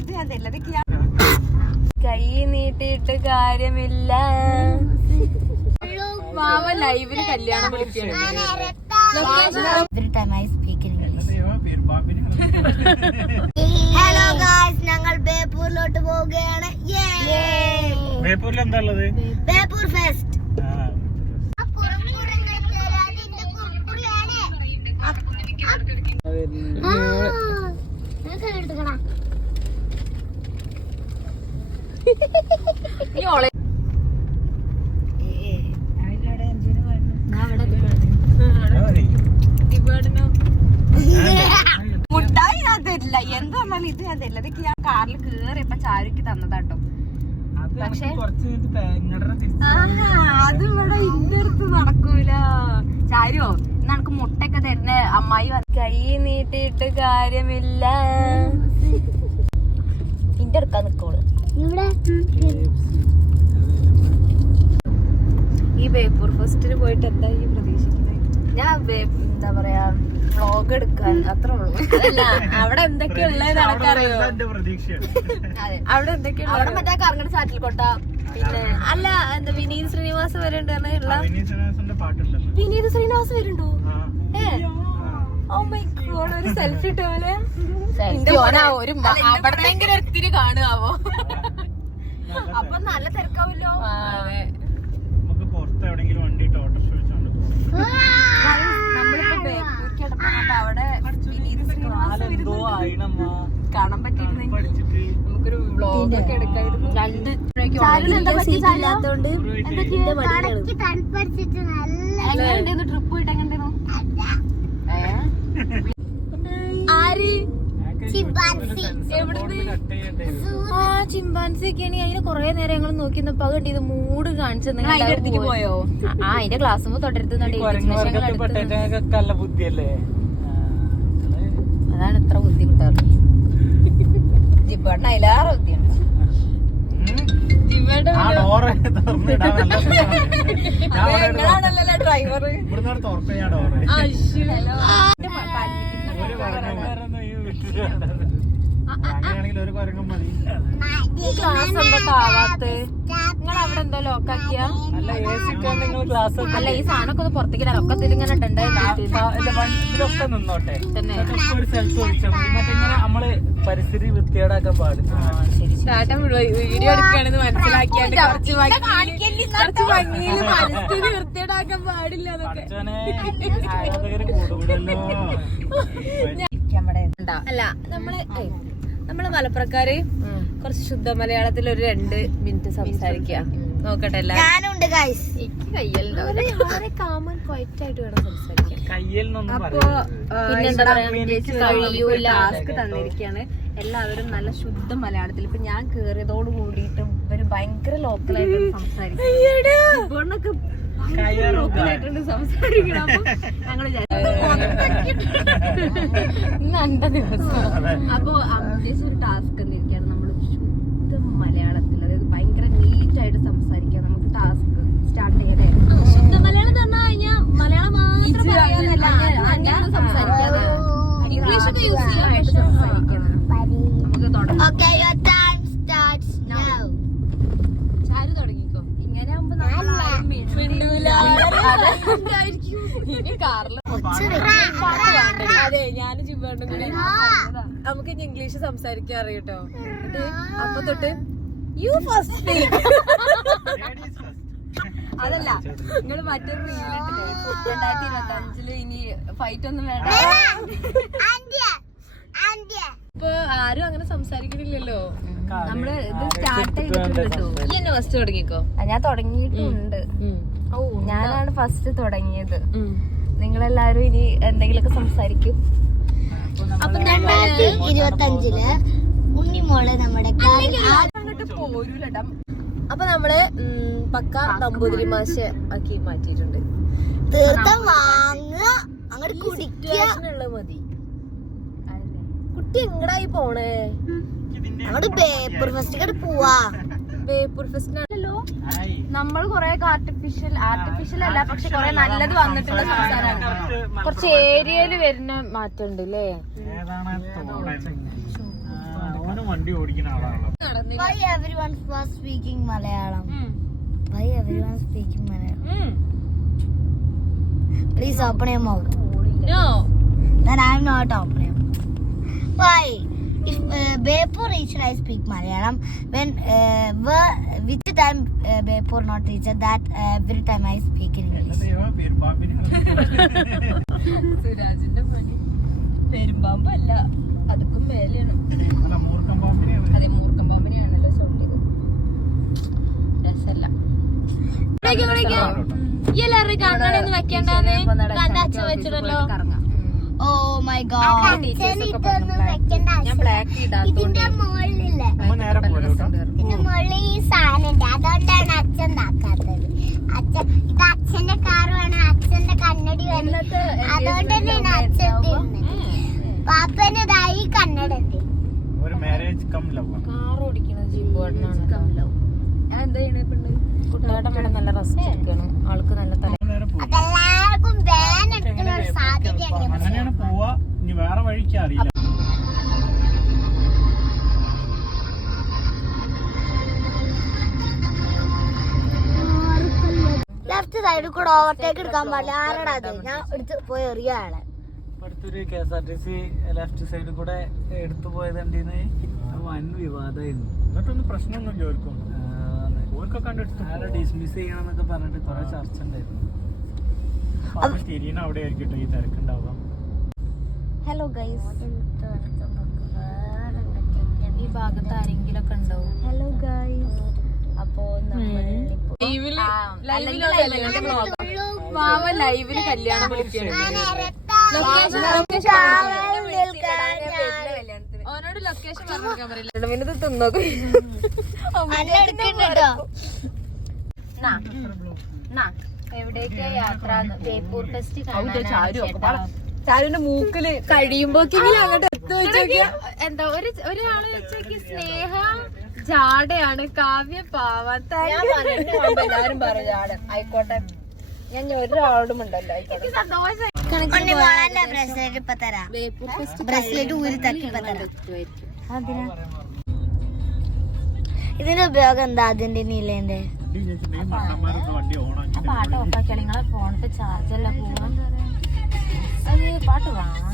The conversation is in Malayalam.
ഇത് ഞാൻ തരില്ല ഇതൊക്കെ ഞാൻ കൈ നീട്ടിയിട്ട് കാര്യമില്ല. മാവ ലൈവിൽ കല്യാണം ഹലോ ഗായ്സ് ഞങ്ങൾ ബേപ്പൂരിലോട്ട് പോവുകയാണ്. ബേപ്പൂരിൽ എന്താ ഉള്ളത്? ബേപ്പൂർ ഫെസ്റ്റ് ആ, ഈ ഓളെ അത് മതി. മുട്ടായി ഞാൻ തരില്ല എന്ത് പറഞ്ഞാലും ഇത് ഞാൻ തരില്ല. ഇതൊക്കെ ഞാൻ കാറിൽ കേറിയപ്പോ ചാരുക്ക് തന്നതാട്ടോ. പക്ഷേ അത് ഇവിടെ ഇന്റെ അടുത്ത് നടക്കൂല. ചാരുവോ ഇന്ന് എനക്ക് മുട്ടയൊക്കെ തരുന്ന. അമ്മായി വന്ന് കൈ നീട്ടിയിട്ട് കാര്യമില്ല. ഇന്റെ അടുക്കാൻ നിക്കോൾ. ഇവിടെ? ഈ ബേപ്പൂർ ഫസ്റ്റിന് പോയിട്ട് എന്താ ഈ പ്രതീക്ഷിക്കുന്നത് ഞാൻ എന്താ പറയാ വ്ളോഗ് എടുക്കാൻ അത്രേ ഉള്ളൂ. അതല്ല അവിടെ എന്തൊക്കെയുള്ളത് പ്രതീക്ഷയാണ്. അവിടെ എന്തൊക്കെയുള്ള അവിടെ മറ്റേ കറങ്ങണ ചാറ്റിൽ കൊട്ട പിന്നെ അല്ല എന്താ വിനീത് ശ്രീനിവാസ് വരുന്നുണ്ട് വിനീത് ശ്രീനിവാസ് വരുന്നുണ്ടോ? ഏ? ഓ മൈ ഗോഡ് ഒരു സെൽഫി ഇട്ടോലെ ഒരു അവിടെന്നെങ്കിലും ഒത്തിരി കാണുകാവോ അപ്പൊ നല്ല തിരക്കാവല്ലോ നമുക്ക് പുറത്ത് എവിടെയെങ്കിലും വണ്ടി ഓട്ടോറിക്ഷ വെച്ചോണ്ട് പോകാം നമ്മളിപ്പോ ബേപ്പൂർക്ക് കിടപ്പോ അവിടെ വിനീത് ശ്രീനിവാസ് വരുന്നുണ്ട്. കാണാൻ പറ്റിയിരുന്നെങ്കിൽ എങ്ങനെ നമുക്കൊരു വ്ളോഗ് ഒക്കെ എടുക്കായിരുന്നു. രണ്ട് ചാരുവിന് എന്താ പറ്റിയ ചാരു? എന്തൊക്കെയാ? കടക്ക് തണുപ്പടിച്ചിട്ട് നല്ല എങ്ങനെയുണ്ടായിരുന്നു ട്രിപ്പ് പോയിട്ട് എങ്ങനെയുണ്ടായിരുന്നു ആര് ചിമ്പാൻസി ആ ചിമ്പാൻസി ആണെങ്കിൽ അതിന് കൊറേ നേരം ഞങ്ങൾ നോക്കി അത് കണ്ടി ഇത് മൂഡ് കാണിച്ചു പോയോ ആ അതിന്റെ ക്ലാസ് തൊട്ടടുത്ത് അതാണ് ഇത്ര ജിബേട്ടൻ അതിലേറെ ബുദ്ധിയുണ്ട് ജിബേട്ടൻ ഡ്രൈവർ ഒരു കുരങ്ങും ഈ വിട്ടിട്ട് വേണ്ടത്. അങ്ങനെയാണെങ്കിൽ ഒരു കുരങ്ങും മതി. ക്ലാസ് എന്താ ആവാത്ത് നിങ്ങൾ അവിടെ എന്തോ ലോക്കാക്കിയാ അല്ല എ സി നിങ്ങൾ ക്ലാസ് അല്ല ഈ സാധനമൊക്കെ ഒന്ന് പുറത്തേക്ക് ഒക്കെ ഇതിലിങ്ങനെ ഇതിലൊക്കെ നിന്നോട്ടെ. ഒരു സ്ഥലത്ത് വെച്ചാൽ മതി ഇങ്ങനെ നമ്മൾ പരിസ്ഥിതി വൃത്തിയോടാക്കാൻ പാടില്ല. ചേട്ടൻ വീഡിയോ എടുക്കുകയാണെന്ന് മനസ്സിലാക്കിയാണ് കുറച്ച് കുറച്ച് ഭംഗിയിൽ പരിസ്ഥിതി വൃത്തിയേടാക്കാൻ പാടില്ല കൂടുകൂടല്ലോ അല്ല നമ്മൾ നമ്മൾ മലപ്പുറക്കാര് കുറച്ച് ശുദ്ധ മലയാളത്തിൽ ഒരു രണ്ട് മിനിറ്റ് സംസാരിക്കുക നോക്കട്ടെ ഞാനുണ്ട് ഗൈസ് കാമൻ ക്വൈറ്റ് ആയിട്ട് വേണം സംസാരിക്കാൻ? കയ്യിൽ നിന്നൊന്നും അപ്പോ പറയരുത്. പിന്നെന്താ പറയാ ടാസ്ക് തന്നിരിക്കുകയാണ് എല്ലാവരും നല്ല ശുദ്ധ മലയാളത്തിൽ. ഇപ്പൊ ഞാൻ കേറിയതോട് കൂടിയിട്ട് ഇവർ ഭയങ്കര ലോക്കലായിട്ട് സംസാരിക്കും ലോക്കലായിട്ടുണ്ട് സംസാരിക്കണം അപ്പൊ ഞങ്ങൾ ഇന്ന് ദിവസം. അപ്പൊ അമ്മേശ് ഒരു ടാസ്ക് തന്നിരിക്കുകയാണ് നമ്മൾ ശുദ്ധ മലയാളത്തിൽ അതായത് ഭയങ്കര നീറ്റ് ആയിട്ട് സംസാരിക്കാം. നമുക്ക് ടാസ്ക് സ്റ്റാർട്ട് ചെയ്യാൻ ശുദ്ധ മലയാളം പറഞ്ഞാൽ കഴിഞ്ഞാൽ മലയാളം മാത്രം സംസാരിക്കാതെ ഇംഗ്ലീഷ് ഒക്കെ യൂസ് ചെയ്യാനായിട്ട് നമുക്ക് തുടങ്ങാം. ചാരു തുടങ്ങിക്കോ. ഇങ്ങനെ ആവുമ്പോ നമ്മൾ കാറിൽ അതെ ഞാനും ചിമ്പണ്ടും കൂടി നമുക്ക് ഇനി ഇംഗ്ലീഷ് സംസാരിക്കാൻ അറിയട്ടോ. അപ്പൊ തൊട്ട് യു ഫസ്റ്റ് അതല്ല നിങ്ങൾ മറ്റൊരു റീലിട്ടില്ലേ രണ്ടായിരത്തി ഇരുപത്തി അഞ്ചിൽ ഇനി ഫൈറ്റ് ഒന്നും വേണ്ട. ആൻഡിയ ആൻഡിയ ഇപ്പൊ ആരും അങ്ങനെ സംസാരിക്കണില്ലല്ലോ. നമ്മൾ ഇത് സ്റ്റാർട്ട് ചെയ്തിട്ടുണ്ടോ. ഈ എന്നെ ഫസ്റ്റ് തുടങ്ങിക്കോ? ഞാൻ തുടങ്ങിയിട്ടുണ്ട്. ഓ ഞാനാണ് ഫസ്റ്റ് തുടങ്ങിയത്. നിങ്ങളെല്ലാരും ഇനി എന്തെങ്കിലുമൊക്കെ സംസാരിക്കും. അപ്പൊ രണ്ടായിരത്തി ഇരുപത്തി അഞ്ചിൽ ഉണ്ണിമോൾ നമ്മുടെ അപ്പൊ നമ്മൾ പക്ക നമ്പൂതിരി മാശ ആക്കി മാറ്റിയിട്ടുണ്ട്. തീർത്ഥം വാങ്ങുക അങ്ങോട്ട് കുടിക്കുക. മതി. കുട്ടി എങ്ങടായി പോണേ? അങ്ങോട്ട് ബേപ്പൂർ ഫെസ്റ്റ് പോവാ. ബേപ്പൂർ ഫെസ്റ്റിനാണല്ലോ ഹായ്. നമ്മൾ കൊറേ ആർട്ടിഫിഷ്യൽ ആർട്ടിഫിഷ്യൽ അല്ല പക്ഷെ കൊറേ നല്ലത് വന്നിട്ടുള്ള സംസ്ഥാനമാണ് കുറച്ച് ഏരിയയിൽ വരുന്ന മാറ്റം ഉണ്ട് അല്ലേ please open you mouth I not open you Beypore I speak Malayalam when where which time uh, Bepur not that that uh, every time I speak in എന്റെ English. ദൈവം പെരുമ്പാമ്പിനെ സുരാജിന്റെ പണി. പെരുമ്പാമ്പല്ല അതുക്കും മേലെയാണ്. അതെ മൂർക്കം പാമ്പിനെയാണല്ലോ സൗണ്ട് രസല്ല എല്ലാവരും കണ്ണടയൊന്നും വെക്കണ്ടെന്ന്? കണ്ട അച്ഛൻ വെച്ചിട്ടല്ലോ. Oh my god. ഞാൻ ബ്ലാക്ക് ഇടാത്തോണ്ട്. നേരെ പോലെ കേട്ടോ ഇതിന്റെ മുകളിൽ ഈ സാധനം ഉണ്ട് അതുകൊണ്ടാണ് അച്ഛൻ ഇത് അച്ഛന്റെ കാറുമാണ് അച്ഛന്റെ കണ്ണടി വന്നത് അതുകൊണ്ട് തന്നെയാണ് അച്ഛൻ പാപ്പന് ഇതായി കണ്ണട ഒരു മാരേജ് കം ലവ് കാർ ഓടിക്കുന്നത് ജിമ്പോട്ടനാണ് ഞാൻ എന്താ ചെയ്യണേ പെണ്ണ്? കുട്ടികളുടെ നല്ല റെസ്റ്റ് എടുക്കണം. ആൾക്ക് നല്ല തല എടുക്കുന്ന ഒരു സാധ്യതയാണ് അങ്ങനെയാണ് പോവാ. ഇനി വേറെ വഴിക്ക് അറിയില്ല. സൈഡിൽ കൂടെ ഓവർടേക്ക് എടുക്കാൻ പാടില്ല. ആരടാ അത്? ഞാൻ എടുത്ത് പോയി എറിയാണ് അടുത്തൊരു K S R T C left സൈഡിൽ കൂടെ എടുത്തു പോയതുണ്ടെന്ന് വൻ വിവാദമായിരുന്നു എന്നിട്ടൊന്നും പ്രശ്നമൊന്നുമില്ല ഓർക്കും ഓർക്കൊക്കെ കണ്ടെടുത്തു ആരെ ഡിസ്മിസ് ചെയ്യണമെന്നൊക്കെ പറഞ്ഞിട്ട് കുറെ ചർച്ച ഉണ്ടായിരുന്നു. തിരിയണ അവിടെ ആയിരിക്കട്ടെ ഈ തിരക്കുണ്ടാവാം ഹലോ ഗൈസ് ഈ ഭാഗത്ത് ആരെങ്കിലും ഒക്കെ ഉണ്ടാവും ഹലോ ഗൈസ് അപ്പോ മാമ ലൈവിൽ കല്യാണം ഓനോട് ലൊക്കേഷൻ പറഞ്ഞു പറയില്ല. പിന്നെ തിന്നോക്കും. എവിടേക്കാ യാത്ര? ബേപ്പൂർ ഫെസ്റ്റ് ചാരുവിന്റെ മൂക്കിൽ കഴിയുമ്പോ അങ്ങോട്ട് എന്താ ഒരു ഒരാൾ വെച്ചോക്കി സ്നേഹ ജാടയാണ് കാവ്യ പാവ പറഞ്ഞു ചാട് ആയിക്കോട്ടെ. ഞാൻ ഒരാളോടും ഉണ്ടല്ലോ ആയിക്കോട്ടെ. സന്തോഷം. ബ്രസ്ലെറ്റ് ഇപ്പൊ തരാം. ബ്രസ്ലെറ്റ് ഊരി തക്കി ഇപ്പൊ തരാം. ഇതിന്റെ ഉപയോഗം എന്താ അതിന്റെ നീലേന്റെ? പാട്ട് ഓഫാക്കിയാൽ നിങ്ങളെ ഫോണിന്റെ ചാർജ് എല്ലാം പാട്ട് വേണം